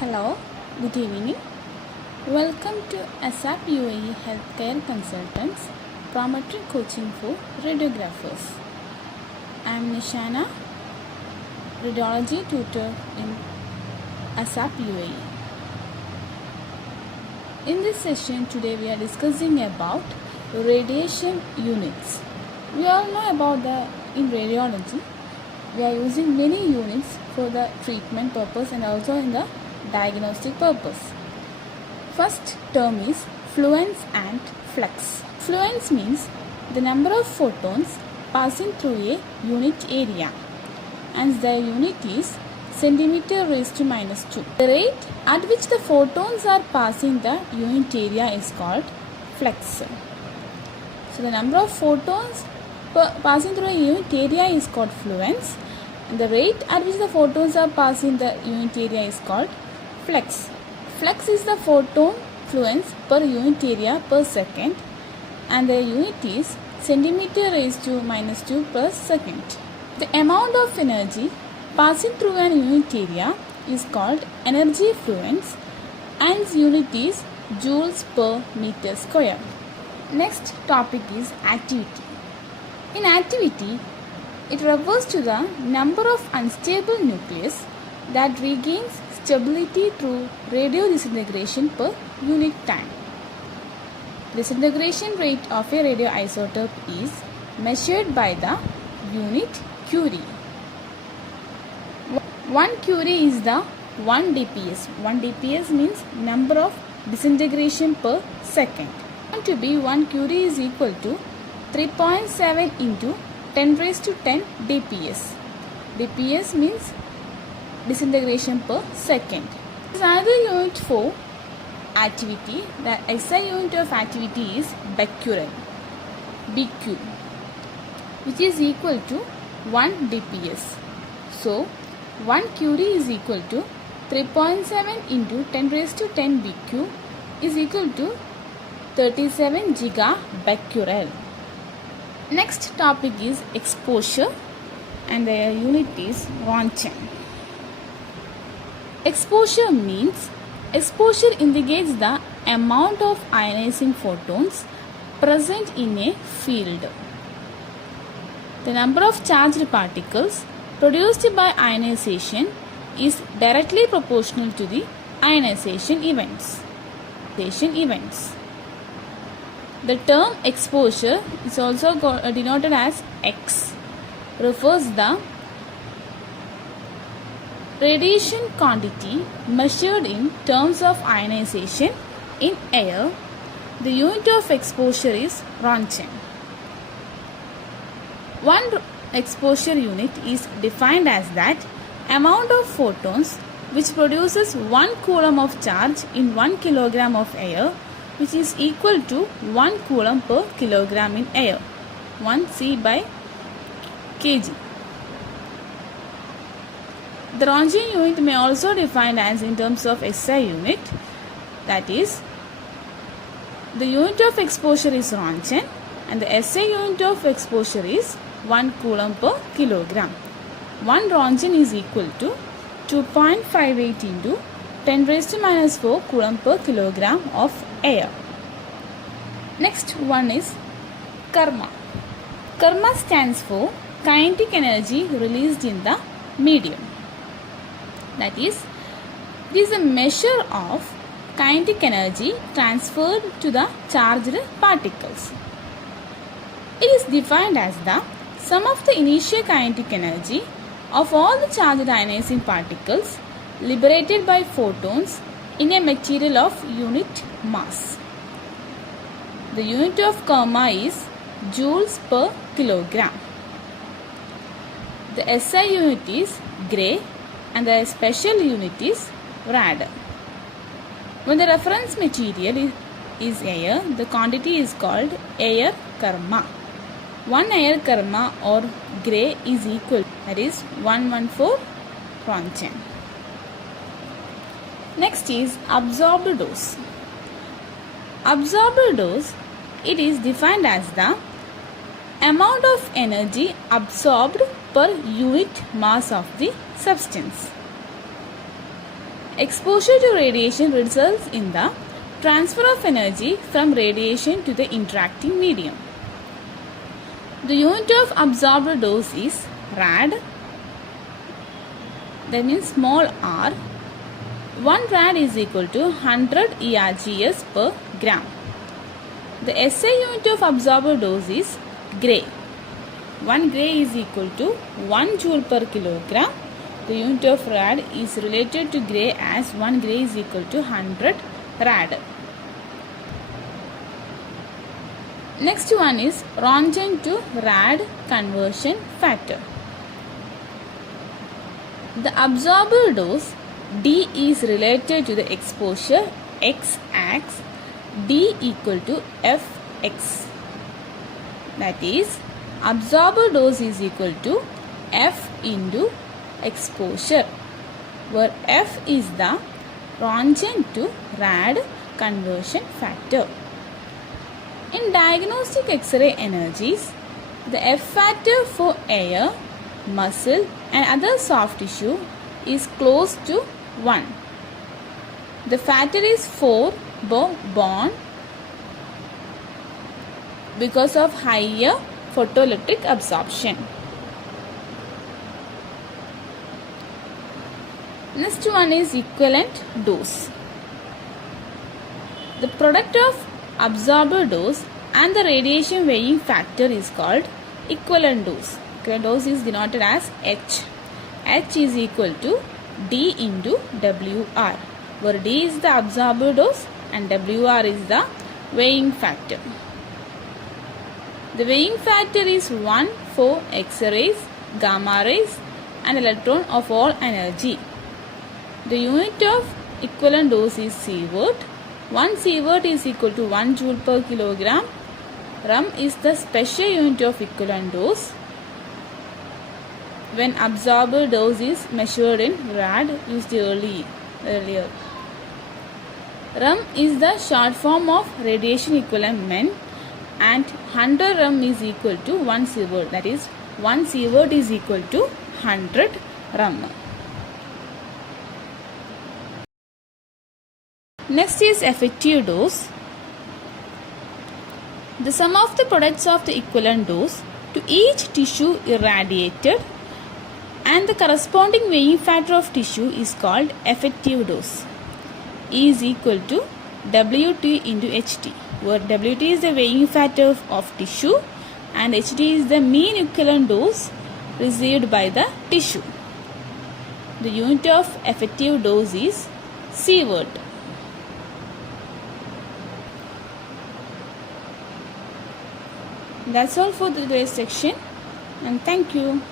Hello, good evening. Welcome to ASAP UAE Healthcare Consultants Prometric Coaching for Radiographers. I am Nishana, Radiology tutor in ASAP UAE. In this session today we are discussing about radiation units. We all know about in radiology we are using many units for the treatment purpose and also in the diagnostic purpose. First term is fluence and flux. Fluence means the number of photons passing through a unit area, and the unit is centimeter raised to minus 2. The rate at which the photons are passing the unit area is called flux. So the number of photons passing through a unit area is called fluence, and the rate at which the photons are passing the unit area is called flux. Flux is the photon fluence per unit area per second, and the unit is centimeter raised to minus 2 per second. The amount of energy passing through an unit area is called energy fluence, and its unit is joules per meter square. Next topic is activity. In activity, it refers to the number of unstable nucleus that regains stability through radio disintegration per unit time. Disintegration rate of a radioisotope is measured by the unit curie. 1 curie is the 1 dps. 1 dps means number of disintegration per second. To be 1 curie is equal to 3.7 into 10 raised to 10 dps. dps means disintegration per second. There is another unit for activity. The SI unit of activity is becquerel, BQ, which is equal to 1 dps. So 1 curie is equal to 3.7 into 10 raised to 10 BQ is equal to 37 gigabecquerel. Next topic is exposure, and the unit is Roentgen. Exposure means exposure indicates the amount of ionizing photons present in a field. The number of charged particles produced by ionization is directly proportional to the ionization events. The term exposure is also denoted as X, refers the radiation quantity measured in terms of ionization in air. The unit of exposure is Roentgen. One exposure unit is defined as that amount of photons which produces 1 coulomb of charge in 1 kilogram of air, which is equal to 1 coulomb per kilogram in air, 1 C by kg. The Roentgen unit may also be defined as in terms of SI unit, that is, the unit of exposure is Roentgen and the SI unit of exposure is 1 coulomb per kilogram. 1 Roentgen is equal to 2.58 into 10 raised to minus 4 coulomb per kilogram of air. Next one is karma. Karma stands for kinetic energy released in the medium. That is, it is a measure of kinetic energy transferred to the charged particles. It is defined as the sum of the initial kinetic energy of all the charged ionizing particles liberated by photons in a material of unit mass. The unit of karma is joules per kilogram. The SI unit is Gray and the special unit is rad. When the reference material is air, the quantity is called air karma. 1 air karma or Gray is equal, that is 114 Roentgen. Next is absorbed dose. Absorbed dose, it is defined as the amount of energy absorbed per unit mass of the substance. Exposure to radiation results in the transfer of energy from radiation to the interacting medium. The unit of absorbed dose is rad, that means small r. 1 rad is equal to 100 ERGS per gram. The SI unit of absorbed dose is gray. 1 gray is equal to 1 joule per kilogram. The unit of rad is related to gray as 1 gray is equal to 100 rad. Next one is Roentgen to rad conversion factor. The absorbed dose D is related to the exposure x-axis D equal to Fx. That is, absorbed dose is equal to F into exposure, where F is the Roentgen to rad conversion factor. In diagnostic X-ray energies, the F factor for air, muscle and other soft tissue is close to 1. The factor is 4 bond because of higher photoelectric absorption. Next one is equivalent dose. The product of absorbed dose and the radiation weighing factor is called equivalent dose. Equivalent dose is denoted as H. H is equal to D into WR, where D is the absorbed dose and WR is the weighing factor. The weighing factor is 1 for X-rays, gamma rays and electron of all energy. The unit of equivalent dose is sievert. 1 sievert is equal to 1 joule per kilogram. Rem is the special unit of equivalent dose. When absorbed dose is measured in rad used earlier. Rem is the short form of radiation equivalent men and 100 rem is equal to 1 sievert. That is, 1 sievert is equal to 100 rem. Next is effective dose. The sum of the products of the equivalent dose to each tissue irradiated and the corresponding weighing factor of tissue is called effective dose. E is equal to WT into HT, where WT is the weighing factor of tissue and HT is the mean equivalent dose received by the tissue. The unit of effective dose is sievert. That's all for today's section, and thank you.